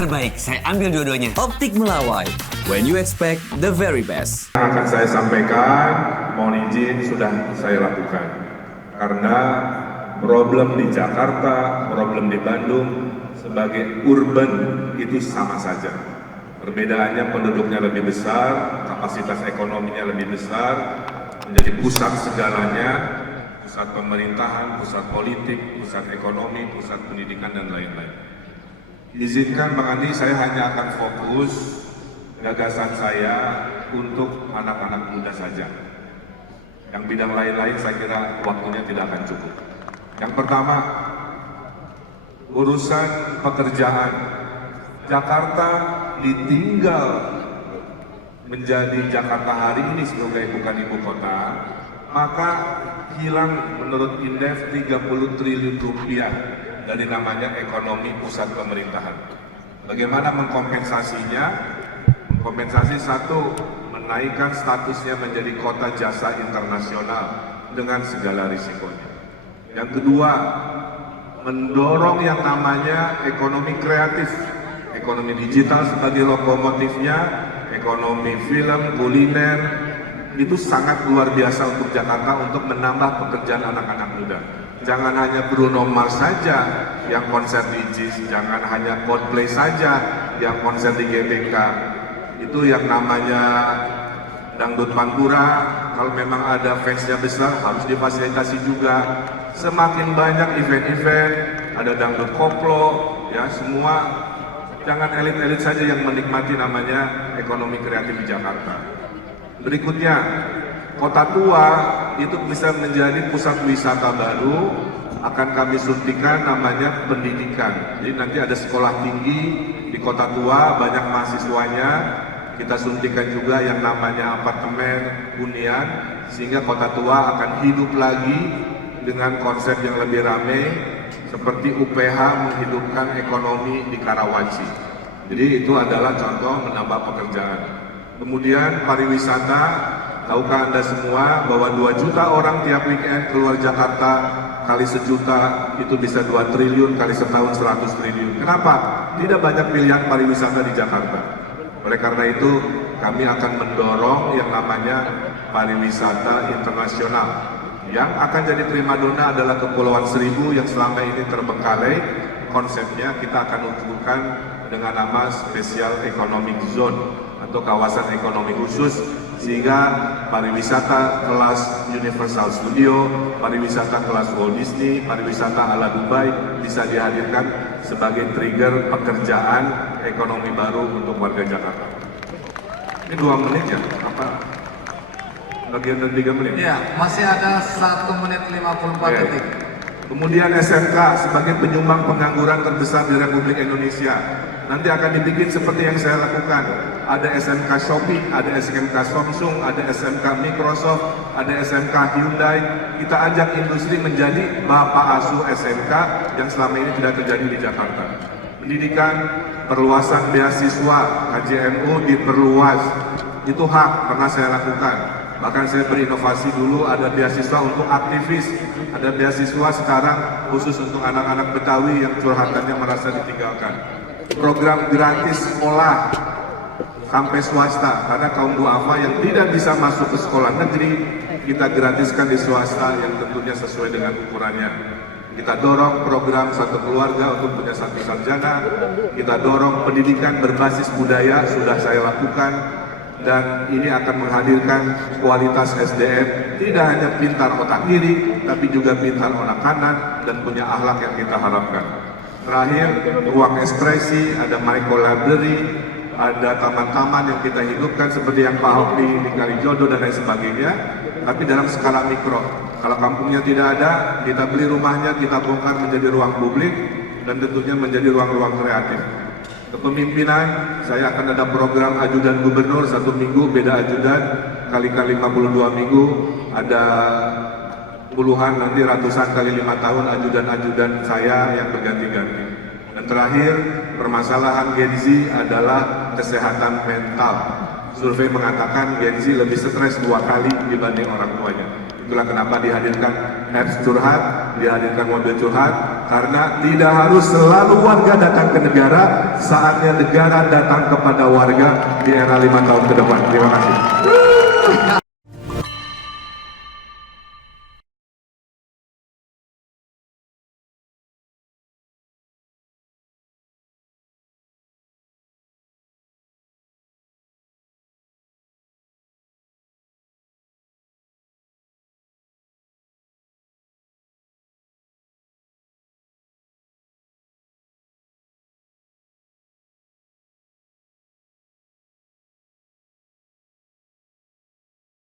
terbaik. Saya ambil dua-duanya. Optik Melawai, when you expect the very best. Yang akan saya sampaikan, mohon izin sudah saya lakukan. Karena problem di Jakarta, problem di Bandung sebagai urban itu sama saja. Perbedaannya penduduknya lebih besar, kapasitas ekonominya lebih besar, menjadi pusat segalanya, pusat pemerintahan, pusat politik, pusat ekonomi, pusat pendidikan, dan lain-lain. Izinkan Bang Andi, saya hanya akan fokus gagasan saya untuk anak-anak muda saja. Yang bidang lain-lain saya kira waktunya tidak akan cukup. Yang pertama, urusan pekerjaan. Jakarta ditinggal menjadi Jakarta hari ini sebagai bukan ibu kota, maka hilang menurut Indef 30 triliun rupiah dari namanya ekonomi pusat pemerintahan. Bagaimana mengkompensasinya? Kompensasi satu, menaikkan statusnya menjadi kota jasa internasional dengan segala risikonya. Yang kedua, mendorong yang namanya ekonomi kreatif, ekonomi digital sebagai lokomotifnya, ekonomi film, kuliner, itu sangat luar biasa untuk Jakarta untuk menambah pekerjaan anak-anak muda. Jangan hanya Bruno Mars saja yang konser di JIS, jangan hanya Coldplay saja yang konser di GBK. Itu yang namanya dangdut Pantura, kalau memang ada fansnya besar harus difasilitasi juga. Semakin banyak event-event, ada dangdut koplo, ya semua, jangan elit-elit saja yang menikmati namanya ekonomi kreatif di Jakarta. Berikutnya, Kota Tua itu bisa menjadi pusat wisata baru, akan kami suntikan namanya pendidikan. Jadi nanti ada sekolah tinggi di Kota Tua, banyak mahasiswanya, kita suntikan juga yang namanya apartemen, hunian, sehingga Kota Tua akan hidup lagi dengan konsep yang lebih ramai, seperti UPH menghidupkan ekonomi di Karawaci. Jadi itu adalah contoh menambah pekerjaan. Kemudian pariwisata, tahukah Anda semua bahwa 2 juta orang tiap weekend keluar Jakarta, kali sejuta itu bisa 2 triliun, kali setahun 100 triliun. Kenapa? Tidak banyak pilihan pariwisata di Jakarta. Oleh karena itu, kami akan mendorong yang namanya pariwisata internasional. Yang akan jadi primadona adalah Kepulauan Seribu yang selama ini terbengkalai. Konsepnya kita akan untukkan dengan nama Special Economic Zone atau kawasan ekonomi khusus, sehingga pariwisata kelas Universal Studio, pariwisata kelas Walt Disney, pariwisata ala Dubai bisa dihadirkan sebagai trigger pekerjaan ekonomi baru untuk warga Jakarta. Ini 2 menit ya? Apa? Bagian dari 3 menit? Iya, masih ada 1 menit 54 detik. Kemudian SMK sebagai penyumbang pengangguran terbesar di Republik Indonesia. Nanti akan dibikin seperti yang saya lakukan. Ada SMK Shopee, ada SMK Samsung, ada SMK Microsoft, ada SMK Hyundai. Kita ajak industri menjadi bapak asuh SMK yang selama ini tidak terjadi di Jakarta. Pendidikan, perluasan beasiswa, KJMU diperluas. Itu hak, pernah saya lakukan. Bahkan saya berinovasi dulu, ada beasiswa untuk aktivis, ada beasiswa sekarang khusus untuk anak-anak Betawi yang curhatannya merasa ditinggalkan. Program gratis sekolah sampai swasta, karena kaum duafa yang tidak bisa masuk ke sekolah negeri, kita gratiskan di swasta yang tentunya sesuai dengan ukurannya. Kita dorong program satu keluarga untuk punya 1 sarjana, kita dorong pendidikan berbasis budaya, sudah saya lakukan. Dan ini akan menghadirkan kualitas SDM, tidak hanya pintar otak kiri, tapi juga pintar otak kanan dan punya akhlak yang kita harapkan. Terakhir, ruang ekspresi, ada micro library, ada taman-taman yang kita hidupkan seperti yang Pak Ahok di Kalijodo dan lain sebagainya, tapi dalam skala mikro. Kalau kampungnya tidak ada, kita beli rumahnya, kita bongkar menjadi ruang publik dan tentunya menjadi ruang-ruang kreatif. Kepemimpinan, saya akan ada program ajudan gubernur 1 minggu, beda ajudan, kali-kali 52 minggu, ada puluhan nanti ratusan kali 5 tahun ajudan-ajudan saya yang berganti-ganti. Dan terakhir, permasalahan Gen Z adalah kesehatan mental. Survei mengatakan Gen Z lebih stres 2 kali dibanding orang tuanya. Itulah kenapa dihadirkan apps curhat, dihadirkan mobil curhat, karena tidak harus selalu warga datang ke negara, saatnya negara datang kepada warga di era 5 tahun ke depan. Terima kasih.